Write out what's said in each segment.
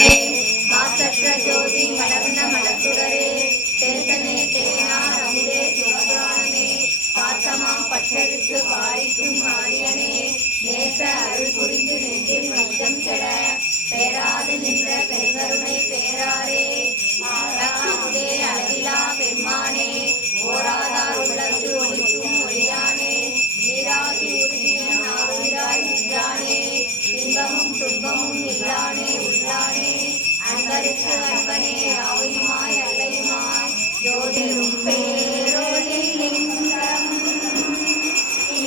பெருமானே மாசற்ற ஜோதி மலர்ந்த மலர்சுடரே தேசனே தேனார் அமுதே சிவபுராணமே பாசமா பட்டருக்கு பாரிக்கும் மாரியனே நேச அருள் புரிந்து நெஞ்சில் மஞ்சம் கெட பேராது நின்ற பெருகருணை பேராரே ஆறாமுதே அளவிலா பெருமானே ஓராதார் உள்ளத்து ஒளிக்கும் ஒளியானே நீராகி உறுதியின் ஆறுயிராய் நின்றானே இன்பமும் துன்பமும் இல்லானே உள்ளானே அன்பருக்கு அன்பனே ஆவையுமாய் அல்லையுமாய் ஜோதிரும் பேரொளி லிங்கம்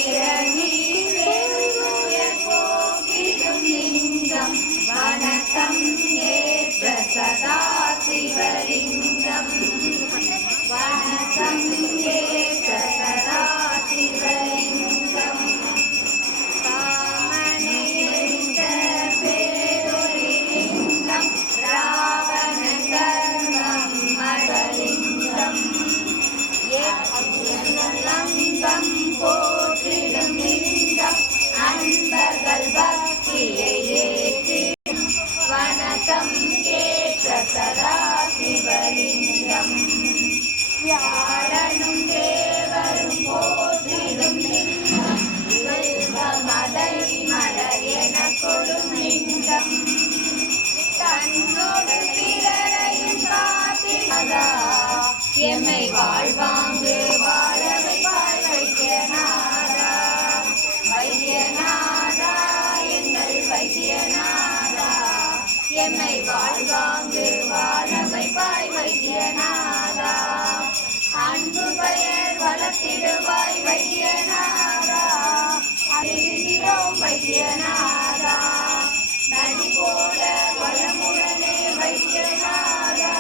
இறங்கி போகிடும் லிங்கம் வணக்கம் ஏற்ற சதா சிவலிங்கம் வணக்கம் ஏற்ற சதா சிவலிங்கம் காமனையெழுந்த பேரொளி லிங்கம் ராவண கர்மம் மடலிங்கம் ஏற்றம் போற்றிடும் லிங்கம் அன்பர்கள் பக்தியை ஏற்றிடும் வணக்கம் ஏற்ற சதா சிவலிங்கம் வியாழனும் தேவரும் போற்றிடும் லிங்கம் மதை மலர் என கொடும் லிங்கம் கண்ணோடு பிறரையும் காத்திடா எம்மை வாழ்வாங்கு வாழ வைப்பாய் வைத்தியநாதா வைத்தியநாதா எங்கள் வைத்தியநாதா எம்மை வாழ்வாங்கு வாழ வைப்பாய் வைத்தியநாதா அன்பு பெயர் வளர்த்திடுவாய் வைத்தியநாதா அறிகிறோம் வைத்தியநாதா நதி போல வளமுடனே வைத்தியநாதா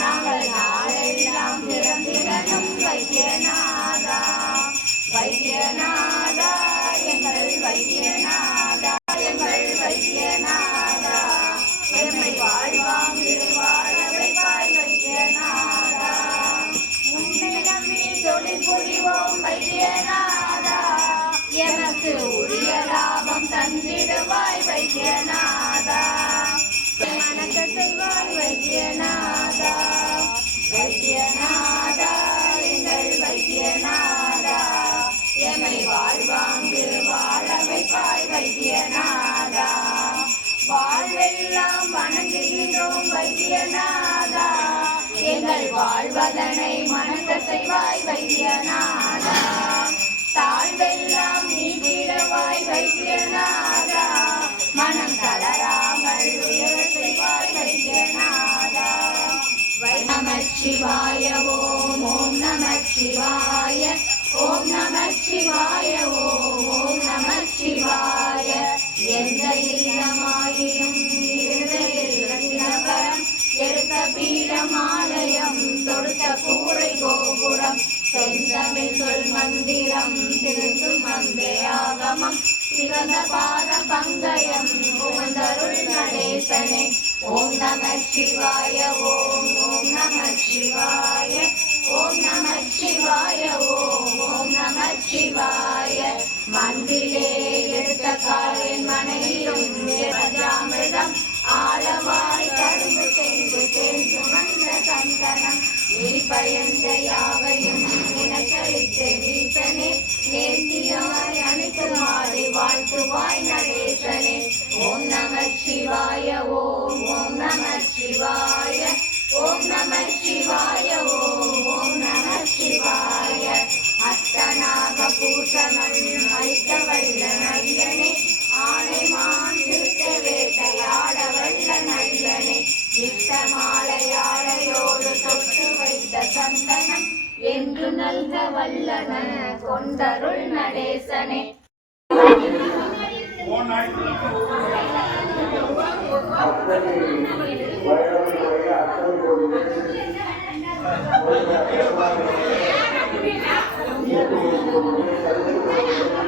நாங்கள் நாளெல்லாம் பிறந்திடனும் வைத்தியநாதா வைத்தியநாதா எங்கள் வைத்தியநாதா எங்கள் வைத்தியநாதா எம்மை வாழ்வாங்கு வாழ வைப்பாய் வைத்தியநாதா உன்னை நம்பி தொழில் புரிவோம் வைத்தியநாதா எனக்கு உரிய லாபம் தந்திடுவாய் வைத்தியநாதா மணக்க செய்வாய் வைத்தியநாதா வைத்தியநாதா எங்கள் வைத்தியநாதா எம்மை வாழ்வாங்கு வாழ வைப்பாய் வைத்தியநாதா வாழ்வெல்லாம் வணங்குகின்றோம் வைத்தியநாதா எங்கள் வாழ்வதனை மணக்க செய்வாய் வைத்தியநாதா தாழ்வெல்லாம் நீக்கிடவாய் வைத்தியநாதா மனம் தளராமல் உயர செய்வாய் வைத்தியநாதா நம சிவாய ஓம் ஓம் நம சிவாய ஓம் நம சிவாய ஓம் நம சிவாய எந்த இல்லமாயிலும் இருந்தரம் எடுத்த பீடமாலயம் தொடுத்த கூரை கோபுரம் செந்தமிழ் சொல் மந்திரம் திருந்து மந்தே ஆகமம் சிவந்த பாத பங்கயம் புகந்தருள் நடேசனே ஓம் நம சிவாய ஓம் ஓம் நம சிவாய ஓம் நம சிவாய ஓம் நம சிவாய மந்திலே எடுத்த காலின் மனையிலும் ராஜாமிர்தம் ஆலவாய் கரும்பு செய்து தேர்ந்து வந்த சந்தனம் நீ பயந்த யாவையும் நினைக்களித்த நீசனே நேர்த்தியாய் அனைத்து மாறி வாழ்த்துவாய் நடேசனே ஓம் நம சிவாய ஓம் ஓம் நம சிவாய ஓம் நம சிவாய ஓம் நம சிவாய அத்தனாக பூசணல் அழிக்க வல்ல நல்லனே ஆணைமான் திருத்த வேட்டையாட வல்ல நல்லனே இட்ட மாலையாளையோடு தொட்டு வைத்த சந்தனம் என்று நல்க வல்லன கொண்டருள் நடேசனே Thank you.